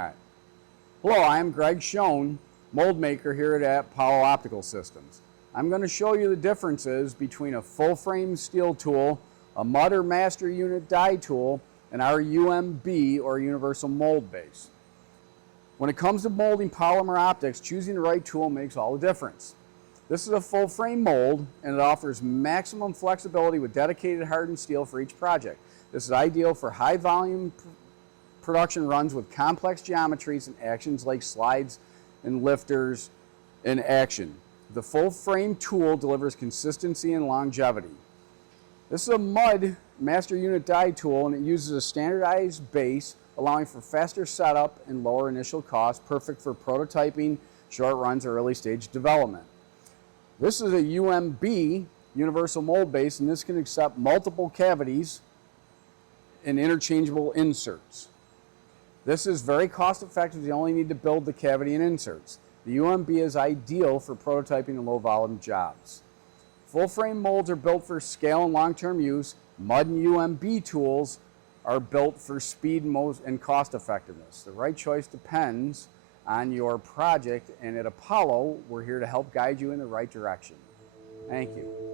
Alright. Hello, I'm Greg Schoen, mold maker here at Apollo Optical Systems. I'm going to show you the differences between a full frame steel tool, a mud or master unit die tool, and our UMB or universal mold base. When it comes to molding polymer optics, choosing the right tool makes all the difference. This is a full frame mold and it offers maximum flexibility with dedicated hardened steel for each project. This is ideal for high volume production runs with complex geometries and actions like slides and lifters in action. The full frame tool delivers consistency and longevity. This is a mud master unit die tool and it uses a standardized base allowing for faster setup and lower initial cost, perfect for prototyping, short runs, or early stage development. This is a UMB, universal mold base, and this can accept multiple cavities and interchangeable inserts. This is very cost effective. You only need to build the cavity and inserts. The UMB is ideal for prototyping and low volume jobs. Full frame molds are built for scale and long-term use. Mud and UMB tools are built for speed and cost effectiveness. The right choice depends on your project, and at Apollo, we're here to help guide you in the right direction. Thank you.